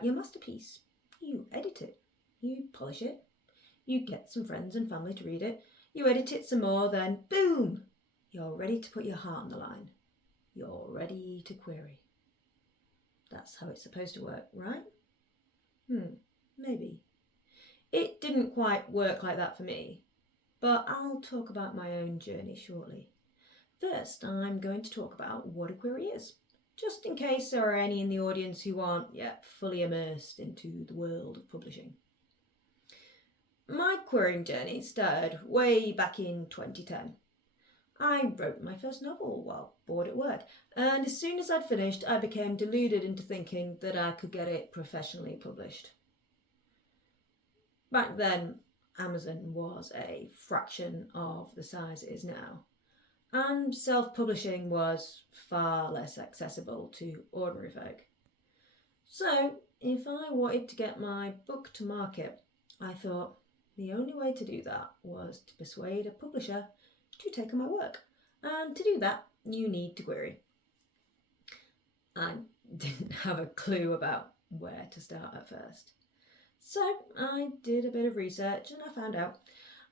write your masterpiece. You edit it, you polish it, you get some friends and family to read it, you edit it some more, then boom, you're ready to put your heart on the line. You're ready to query. That's how it's supposed to work, right? Maybe. It didn't quite work like that for me, but I'll talk about my own journey shortly. First, I'm going to talk about what a query is, just in case there are any in the audience who aren't yet fully immersed into the world of publishing. My querying journey started way back in 2010. I wrote my first novel while bored at work, and as soon as I'd finished, I became deluded into thinking that I could get it professionally published. Back then, Amazon was a fraction of the size it is now, and self-publishing was far less accessible to ordinary folk. So, if I wanted to get my book to market, I thought the only way to do that was to persuade a publisher to take on my work. And to do that, you need to query. I didn't have a clue about where to start at first. So I did a bit of research and I found out.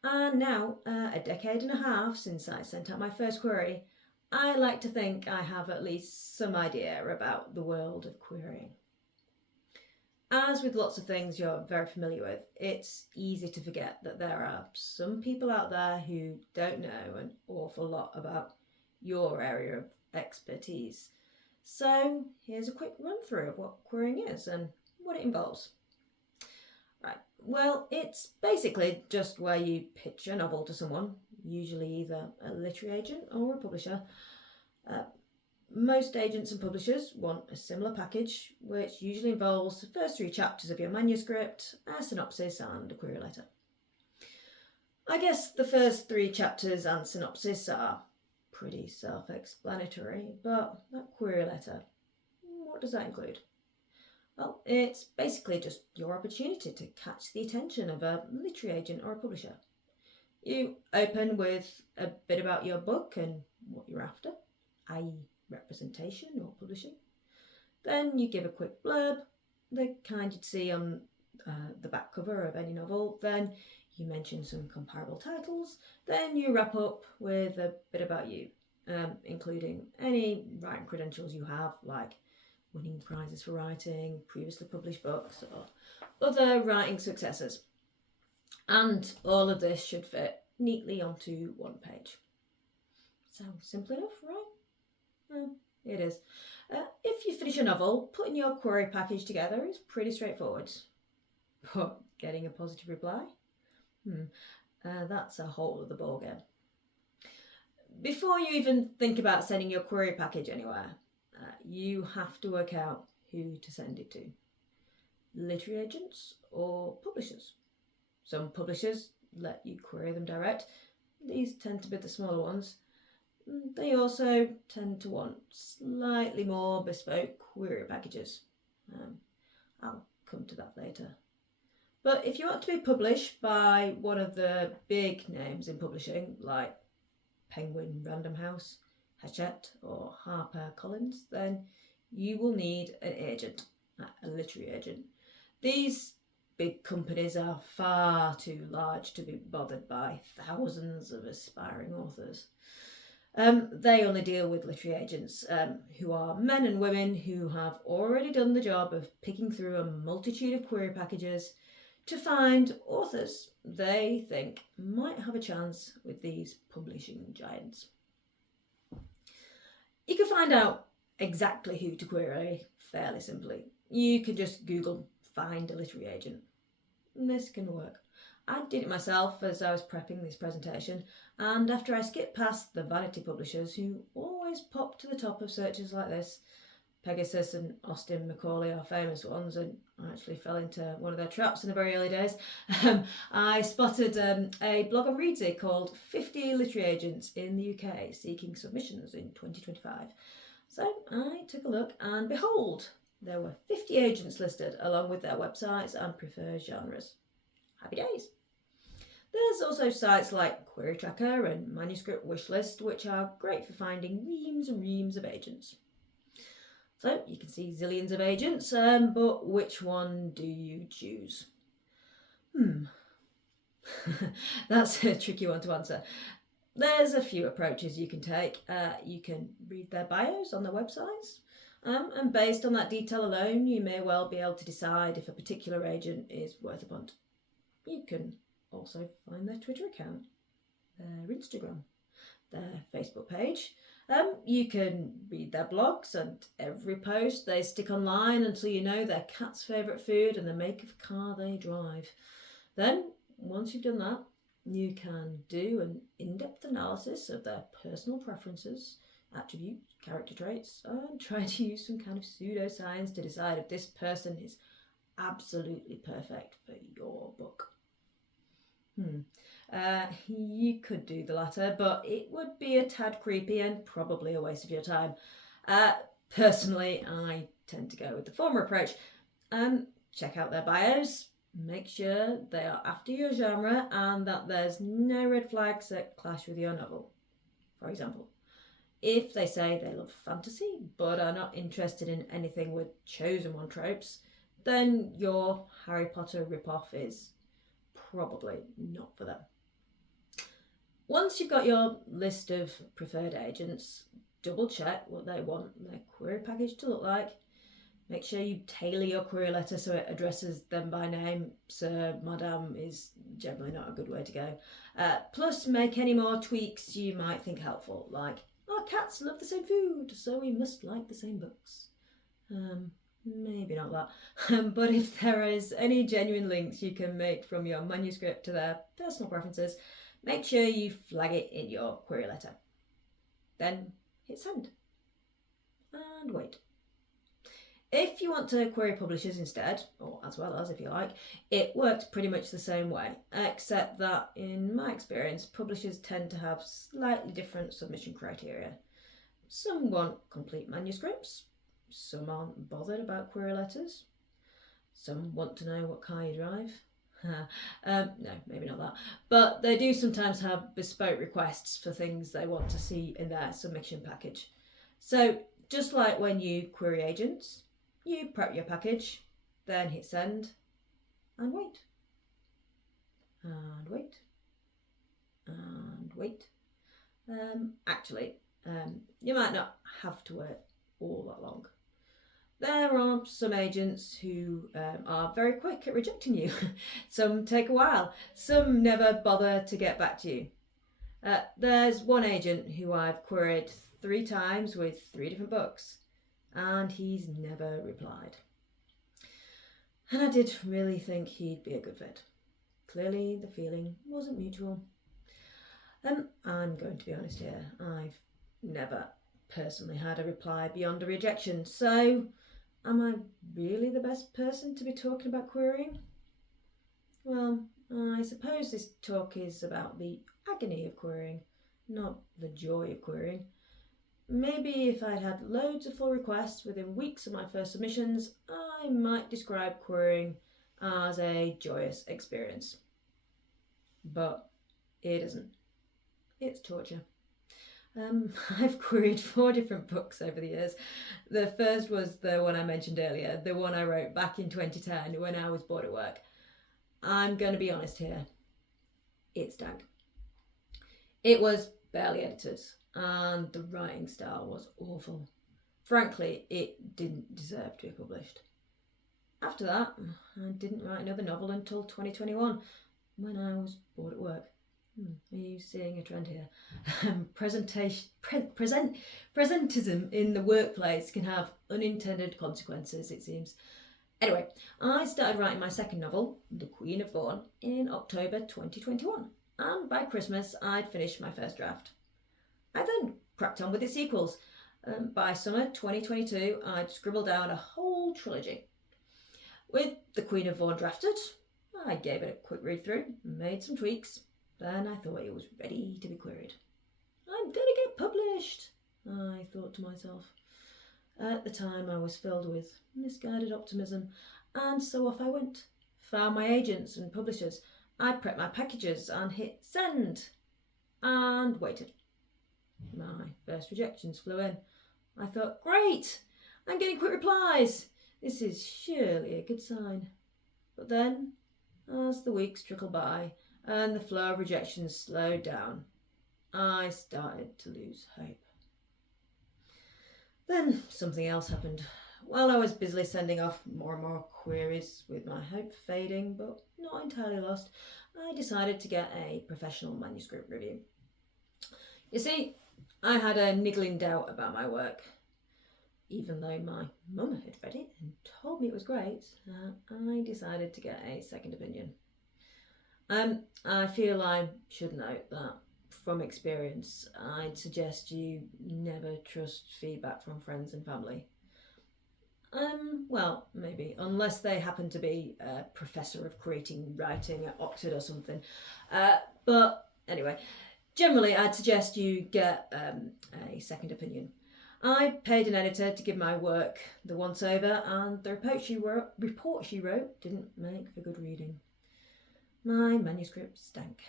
And now, a decade and a half since I sent out my first query, I like to think I have at least some idea about the world of querying. As with lots of things you're very familiar with, it's easy to forget that there are some people out there who don't know an awful lot about your area of expertise. So here's a quick run through of what querying is and what it involves. Right, well, it's basically just where you pitch a novel to someone, usually either a literary agent or a publisher. Most agents and publishers want a similar package, which usually involves the first 3 chapters of your manuscript, a synopsis and a query letter. I guess the first 3 chapters and synopsis are pretty self-explanatory, but that query letter, what does that include? Well, it's basically just your opportunity to catch the attention of a literary agent or a publisher. You open with a bit about your book and what you're after, i.e. representation or publishing. Then you give a quick blurb, the kind you'd see on the back cover of any novel. Then you mention some comparable titles. Then you wrap up with a bit about you, including any writing credentials you have, like winning prizes for writing, previously published books, or other writing successes. And all of this should fit neatly onto one page. Sounds simple enough, right? Well, it is. If you finish a novel, putting your query package together is pretty straightforward. But getting a positive reply? That's a whole other ballgame. Before you even think about sending your query package anywhere, you have to work out who to send it to. Literary agents or publishers. Some publishers let you query them direct. These tend to be the smaller ones. They also tend to want slightly more bespoke query packages. I'll come to that later. But if you want to be published by one of the big names in publishing, like Penguin Random House, Hachette or HarperCollins, then you will need an agent, a literary agent. These big companies are far too large to be bothered by thousands of aspiring authors. They only deal with literary agents who are men and women who have already done the job of picking through a multitude of query packages to find authors they think might have a chance with these publishing giants. You can find out exactly who to query fairly simply. You can just Google find a literary agent. This can work. I did it myself as I was prepping this presentation, and after I skipped past the vanity publishers who always pop to the top of searches like this, Pegasus and Austin Macaulay are famous ones, and I actually fell into one of their traps in the very early days. I spotted a blog on Readsy called 50 Literary Agents in the UK Seeking Submissions in 2025. So I took a look, and behold, there were 50 agents listed along with their websites and preferred genres. Happy days. There's also sites like Query Tracker and Manuscript Wishlist, which are great for finding reams and reams of agents. So you can see zillions of agents, but which one do you choose? That's a tricky one to answer. There's a few approaches you can take. You can read their bios on their websites, and based on that detail alone, you may well be able to decide if a particular agent is worth a punt. You can also find their Twitter account, their Instagram, their Facebook page. You can read their blogs and every post they stick online until you know their cat's favourite food and the make of car they drive. Then, once you've done that, you can do an in-depth analysis of their personal preferences, attributes, character traits, and try to use some kind of pseudoscience to decide if this person is absolutely perfect for your book. You could do the latter, but it would be a tad creepy and probably a waste of your time. Personally, I tend to go with the former approach. Check out their bios, make sure they are after your genre and that there's no red flags that clash with your novel. For example, if they say they love fantasy but are not interested in anything with chosen one tropes, then your Harry Potter ripoff is probably not for them. Once you've got your list of preferred agents, double check what they want their query package to look like. Make sure you tailor your query letter so it addresses them by name. Sir, Madame is generally not a good way to go. Plus, make any more tweaks you might think helpful, like, our cats love the same food, so we must like the same books. Maybe not that. But if there is any genuine links you can make from your manuscript to their personal preferences, make sure you flag it in your query letter. Then hit send. And wait. If you want to query publishers instead, or as well as if you like, it works pretty much the same way, except that in my experience, publishers tend to have slightly different submission criteria. Some want complete manuscripts, some aren't bothered about query letters, some want to know what car you drive. No, maybe not that. But they do sometimes have bespoke requests for things they want to see in their submission package. So just like when you query agents, you prep your package, then hit send, and wait. And wait. And wait. Actually, you might not have to wait all that long. There are some agents who are very quick at rejecting you. Some take a while. Some never bother to get back to you. There's one agent who I've queried 3 times with 3 different books, and he's never replied. And I did really think he'd be a good fit. Clearly the feeling wasn't mutual. I'm going to be honest here, I've never personally had a reply beyond a rejection, so am I really the best person to be talking about querying? Well, I suppose this talk is about the agony of querying, not the joy of querying. Maybe if I'd had loads of full requests within weeks of my first submissions, I might describe querying as a joyous experience. But it isn't. It's torture. I've queried 4 different books over the years. The first was the one I mentioned earlier, the one I wrote back in 2010 when I was bored at work. I'm going to be honest here. It stank. It was barely edited, and the writing style was awful. Frankly, it didn't deserve to be published. After that, I didn't write another novel until 2021, when I was bored at work. Are you seeing a trend here? Presentism in the workplace can have unintended consequences, it seems. Anyway, I started writing my second novel, The Queen of Vorn, in October 2021, and by Christmas I'd finished my first draft. I then cracked on with the sequels. By summer 2022, I'd scribbled down a whole trilogy. With The Queen of Vorn drafted, I gave it a quick read through, made some tweaks. Then I thought it was ready to be queried. I'm gonna get published, I thought to myself. At the time I was filled with misguided optimism, and so off I went. Found my agents and publishers. I prepped my packages and hit send. And waited. My first rejections flew in. I thought, great, I'm getting quick replies. This is surely a good sign. But then, as the weeks trickled by and the flow of rejections slowed down, I started to lose hope. Then something else happened. While I was busily sending off more and more queries, with my hope fading but not entirely lost, I decided to get a professional manuscript review. You see, I had a niggling doubt about my work. Even though my mum had read it and told me it was great, I decided to get a second opinion. I feel I should note that from experience, I'd suggest you never trust feedback from friends and family. Well, maybe, unless they happen to be a professor of creating writing at Oxford or something. But anyway, generally I'd suggest you get a second opinion. I paid an editor to give my work the once over, and the report she wrote didn't make for good reading. My manuscript stank.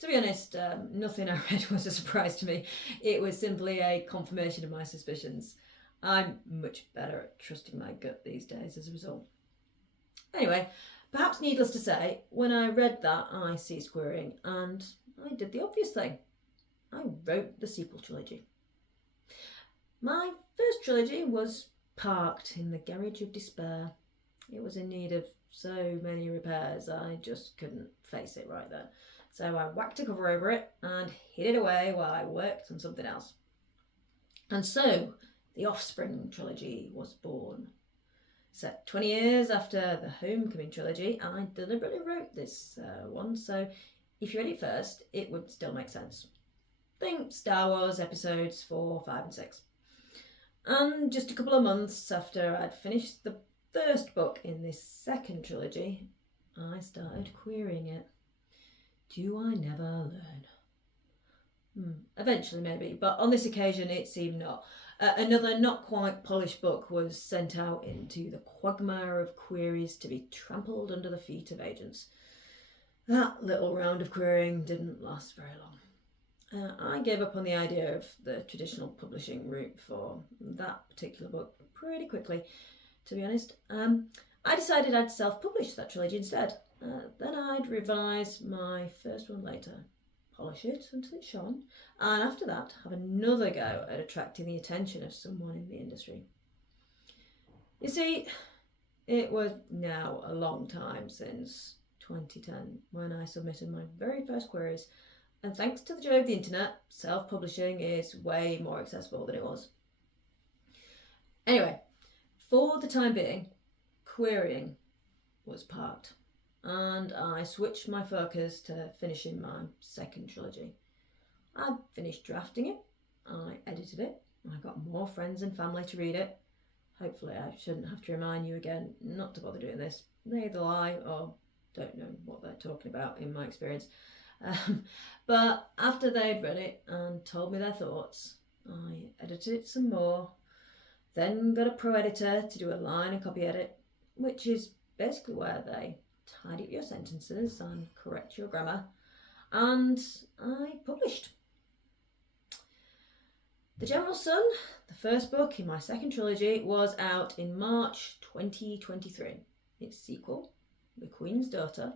To be honest, nothing I read was a surprise to me. It was simply a confirmation of my suspicions. I'm much better at trusting my gut these days as a result. Anyway, perhaps needless to say, when I read that, I ceased querying, and I did the obvious thing. I wrote the sequel trilogy. My first trilogy was parked in the garage of despair. It was in need of so many repairs, I just couldn't face it right then. So I whacked a cover over it and hid it away while I worked on something else. And so the Offspring trilogy was born. Set 20 years after the Homecoming trilogy, I deliberately wrote this one, so if you read it first, it would still make sense. Think Star Wars episodes 4, 5 and 6. And just a couple of months after I'd finished the first book in this second trilogy, I started querying it. Do I never learn? Eventually maybe, but on this occasion it seemed not. Another not quite polished book was sent out into the quagmire of queries to be trampled under the feet of agents. That little round of querying didn't last very long. I gave up on the idea of the traditional publishing route for that particular book pretty quickly, to be honest. I decided I'd self-publish that trilogy instead. Then I'd revise my first one later, polish it until it shone, and after that have another go at attracting the attention of someone in the industry. You see, it was now a long time since 2010 when I submitted my very first queries, and thanks to the joy of the internet, self-publishing is way more accessible than it was. Anyway, for the time being, querying was parked, and I switched my focus to finishing my second trilogy. I finished drafting it, I edited it, I got more friends and family to read it. Hopefully I shouldn't have to remind you again not to bother doing this. They either lie or don't know what they're talking about in my experience. But after they'd read it and told me their thoughts, I edited it some more, then got a pro editor to do a line and copy edit, which is basically where they tidy up your sentences and correct your grammar, and I published. The General Sun, the first book in my second trilogy, was out in March 2023. Its sequel, The Queen's Daughter,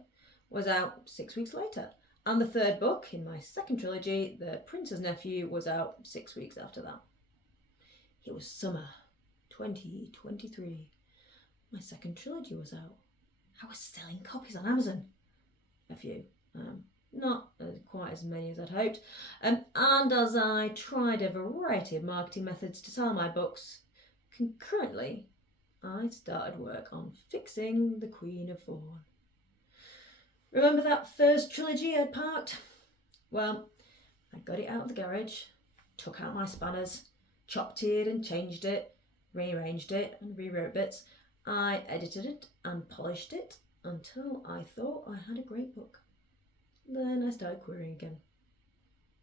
was out 6 weeks later. And the third book in my second trilogy, The Prince's Nephew, was out 6 weeks after that. It was summer 2023. My second trilogy was out. I was selling copies on Amazon. A few. Not quite as many as I'd hoped. And as I tried a variety of marketing methods to sell my books, concurrently, I started work on fixing the Queen of Vorn. Remember that first trilogy I'd parked? Well, I got it out of the garage, took out my spanners, chopped it and changed it, rearranged it and rewrote bits. I edited it and polished it until I thought I had a great book. Then I started querying again.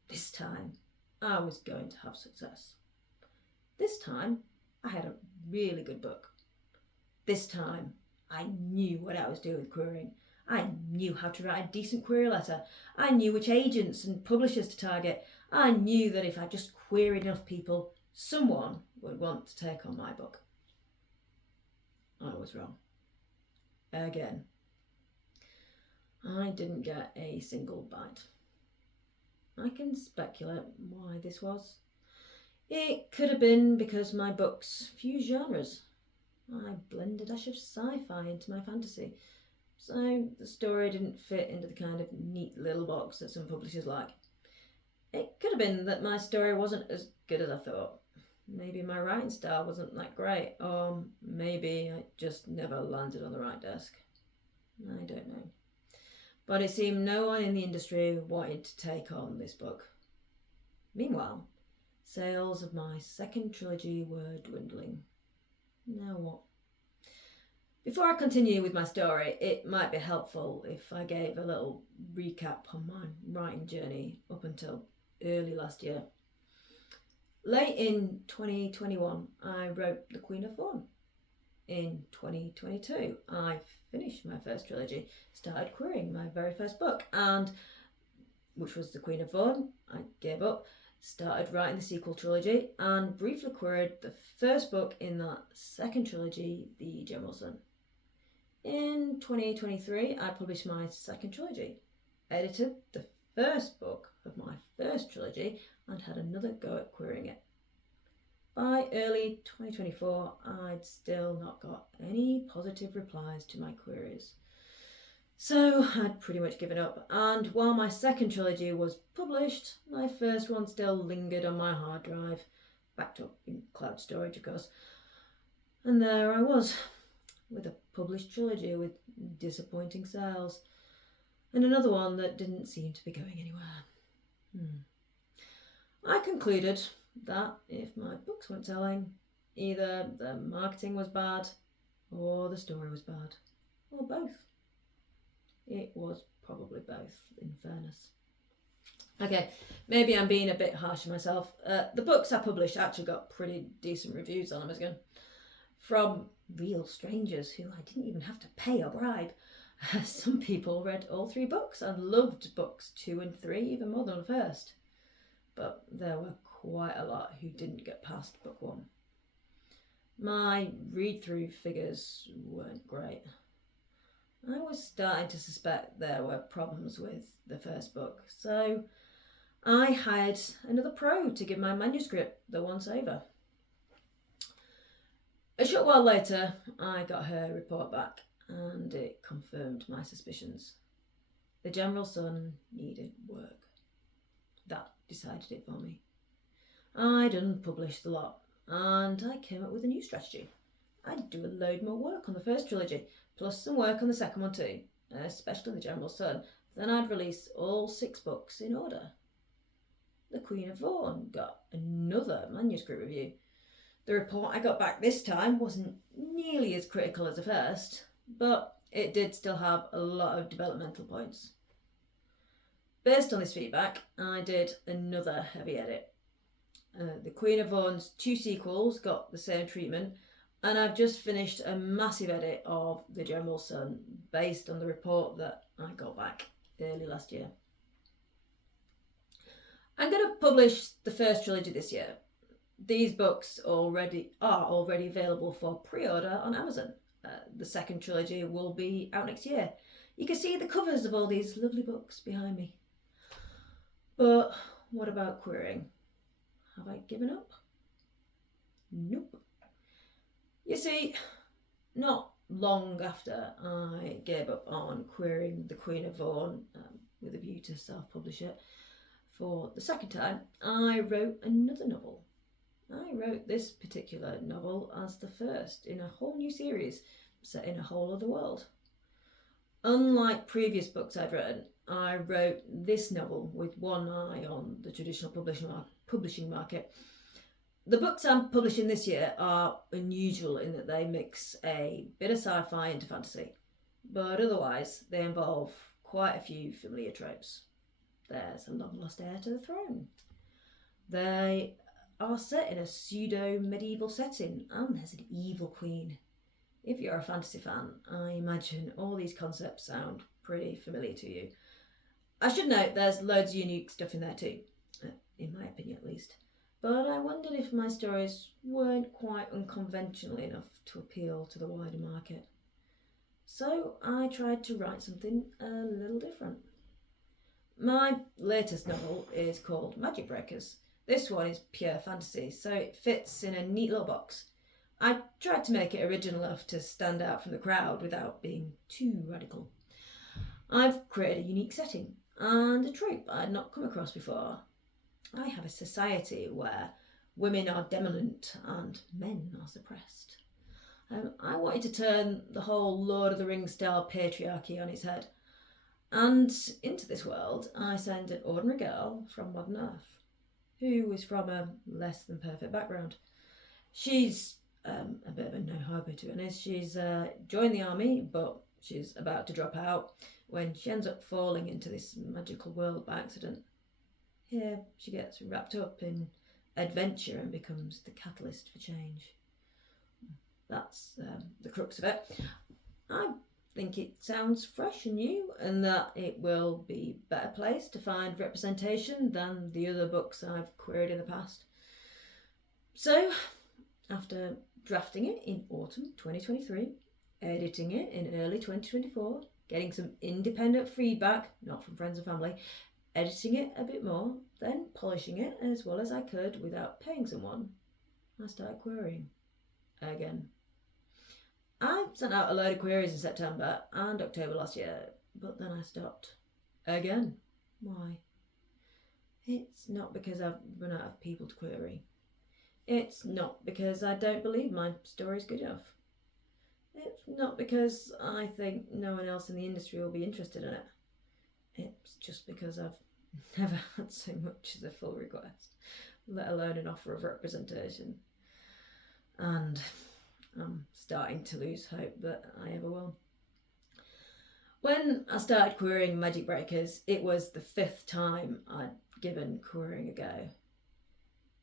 This time, I was going to have success. This time, I had a really good book. This time, I knew what I was doing with querying. I knew how to write a decent query letter. I knew which agents and publishers to target. I knew that if I just queried enough people, someone would want to take on my book. I was wrong. Again. I didn't get a single bite. I can speculate why this was. It could have been because my books fuse genres. I blend a dash of sci-fi into my fantasy, so the story didn't fit into the kind of neat little box that some publishers like. It could have been that my story wasn't as good as I thought. Maybe my writing style wasn't that great, or maybe I just never landed on the right desk. I don't know. But it seemed no one in the industry wanted to take on this book. Meanwhile, sales of my second trilogy were dwindling. Now what? Before I continue with my story, it might be helpful if I gave a little recap on my writing journey up until early last year. Late in 2021, I wrote The Queen of Vorn. In 2022, I finished my first trilogy, started querying my very first book, and which was The Queen of Vorn. I gave up, started writing the sequel trilogy, and briefly queried the first book in that second trilogy, The General Sun. In 2023, I published my second trilogy, edited the first book of my first trilogy, and had another go at querying it. By early 2024, I'd still not got any positive replies to my queries. So I'd pretty much given up, and while my second trilogy was published, my first one still lingered on my hard drive, backed up in cloud storage of course. And there I was, with a published trilogy with disappointing sales, and another one that didn't seem to be going anywhere. I concluded that if my books weren't selling, either the marketing was bad or the story was bad, or both. It was probably both, in fairness. Okay, maybe I'm being a bit harsh on myself. The books I published actually got pretty decent reviews on Amazon from real strangers who I didn't even have to pay or bribe. Some people read all 3 books and loved books 2 and 3 even more than the first. But there were quite a lot who didn't get past book 1. My read-through figures weren't great. I was starting to suspect there were problems with the first book, so I hired another pro to give my manuscript the once over. A short while later, I got her report back, and it confirmed my suspicions. The General Sun needed work. That decided it for me. I'd unpublished the lot, and I came up with a new strategy. I'd do a load more work on the first trilogy, plus some work on the second one too, especially The General Sun. Then I'd release all 6 books in order. The Queen of Vorn got another manuscript review. The report I got back this time wasn't nearly as critical as the first, but it did still have a lot of developmental points. Based on this feedback, I did another heavy edit. The Queen of Vorn's 2 sequels got the same treatment, and I've just finished a massive edit of The General Sun based on the report that I got back early last year. I'm going to publish the first trilogy this year. These books are already available for pre-order on Amazon. The second trilogy will be out next year. You can see the covers of all these lovely books behind me. But what about querying? Have I given up? Nope. You see, not long after I gave up on querying The Queen of Vorn, with a view to self-publish it, for the second time, I wrote another novel. I wrote this particular novel as the first in a whole new series set in a whole other world. Unlike previous books I'd written, I wrote this novel with one eye on the traditional publishing market. The books I'm publishing this year are unusual in that they mix a bit of sci-fi into fantasy, but otherwise they involve quite a few familiar tropes. There's a long-lost heir to the throne. They are set in a pseudo-medieval setting, and there's an evil queen. If you're a fantasy fan, I imagine all these concepts sound pretty familiar to you. I should note there's loads of unique stuff in there too, in my opinion at least. but I wondered if my stories weren't quite unconventional enough to appeal to the wider market. So I tried to write something a little different. My latest novel is called Magic Breakers. This one is pure fantasy, so it fits in a neat little box. I tried to make it original enough to stand out from the crowd without being too radical. I've created a unique setting and a trope I'd not come across before. I have a society where women are dominant and men are suppressed. I wanted to turn the whole Lord of the Rings style patriarchy on its head. And into this world, I sent an ordinary girl from modern Earth, who is from a less than perfect background. She's a bit of a no-hoper, to be honest. She's joined the army, but she's about to drop out when she ends up falling into this magical world by accident. Here, she gets wrapped up in adventure and becomes the catalyst for change. That's the crux of it. I think it sounds fresh and new, and that it will be a better place to find representation than the other books I've queried in the past. So, after drafting it in autumn 2023, editing it in early 2024, getting some independent feedback, not from friends and family, editing it a bit more, then polishing it as well as I could without paying someone, I started querying again. I sent out a load of queries in September and October last year, but then I stopped. Again. Why? It's not because I've run out of people to query. It's not because I don't believe my story's good enough. It's not because I think no one else in the industry will be interested in it. It's just because I've never had so much as a full request, let alone an offer of representation. And I'm starting to lose hope that I ever will. When I started querying Magic Breakers, it was the 5th time I'd given querying a go.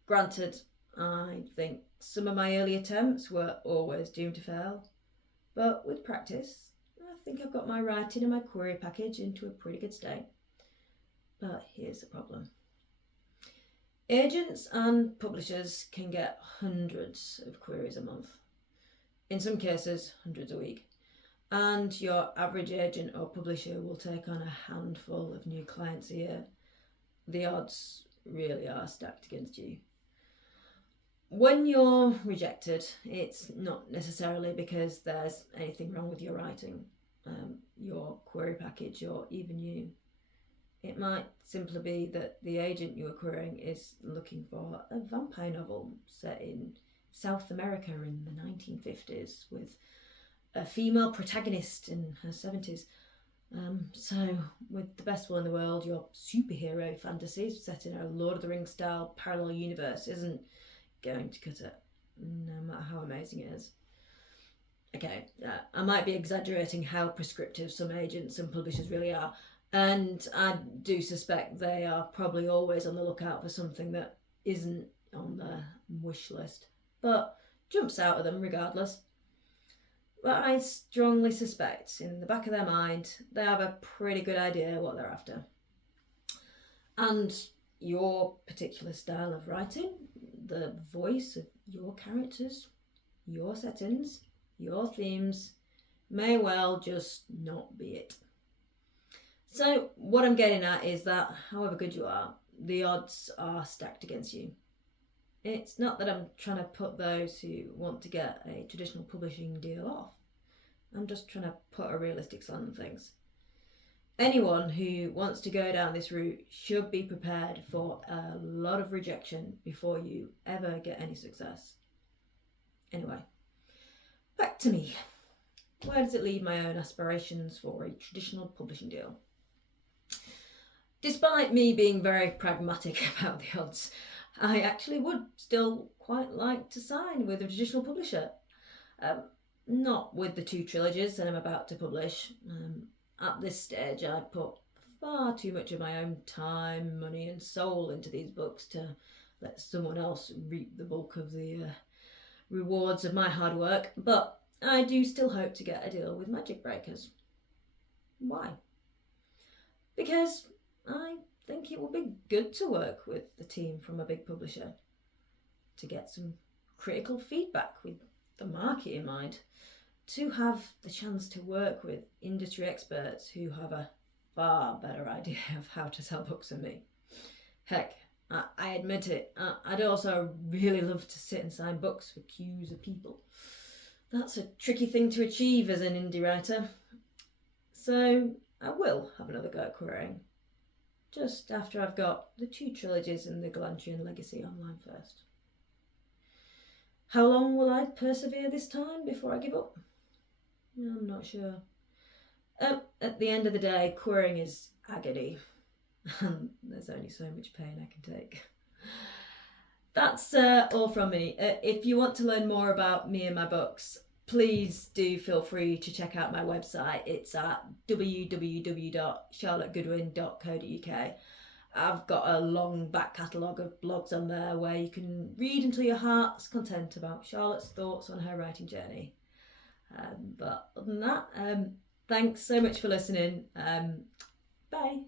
Granted, I think some of my early attempts were always doomed to fail, but with practice, I think I've got my writing and my query package into a pretty good state. But here's the problem. Agents and publishers can get hundreds of queries a month. In some cases, hundreds a week. And your average agent or publisher will take on a handful of new clients a year. The odds really are stacked against you. When you're rejected, it's not necessarily because there's anything wrong with your writing, your query package, or even you. It might simply be that the agent you are querying is looking for a vampire novel set in South America in the 1950s with a female protagonist in her 70s. So, with the best will in the world, your superhero fantasy set in a Lord of the Rings style parallel universe isn't going to cut it, no matter how amazing it is. Okay, I might be exaggerating how prescriptive some agents and publishers really are, and I do suspect they are probably always on the lookout for something that isn't on their wish list, but jumps out at them regardless. But I strongly suspect in the back of their mind they have a pretty good idea what they're after. And your particular style of writing, the voice of your characters, your settings, your themes, may well just not be it. So what I'm getting at is that however good you are, the odds are stacked against you. It's not that I'm trying to put those who want to get a traditional publishing deal off. I'm just trying to put a realistic slant on things. Anyone who wants to go down this route should be prepared for a lot of rejection before you ever get any success. Anyway, back to me. Where does it leave my own aspirations for a traditional publishing deal? Despite me being very pragmatic about the odds, I actually would still quite like to sign with a traditional publisher. Not with the 2 trilogies that I'm about to publish. At this stage, I'd put far too much of my own time, money and soul into these books to let someone else reap the bulk of the rewards of my hard work, but I do still hope to get a deal with Magic Breakers. Why? Because I think it will be good to work with the team from a big publisher. to get some critical feedback with the market in mind, to have the chance to work with industry experts who have a far better idea of how to sell books than me. Heck, I admit it, I'd also really love to sit and sign books for queues of people. That's a tricky thing to achieve as an indie writer. So I will have another go at querying, just after I've got the 2 trilogies and the Gallantrian Legacy online first. How long will I persevere this time before I give up? I'm not sure. At the end of the day, querying is agony, and there's only so much pain I can take. That's all from me. If you want to learn more about me and my books, please do feel free to check out my website. It's at www.charlottegoodwin.co.uk. I've got a long back catalogue of blogs on there where you can read until your heart's content about Charlotte's thoughts on her writing journey. But other than that, thanks so much for listening. Bye.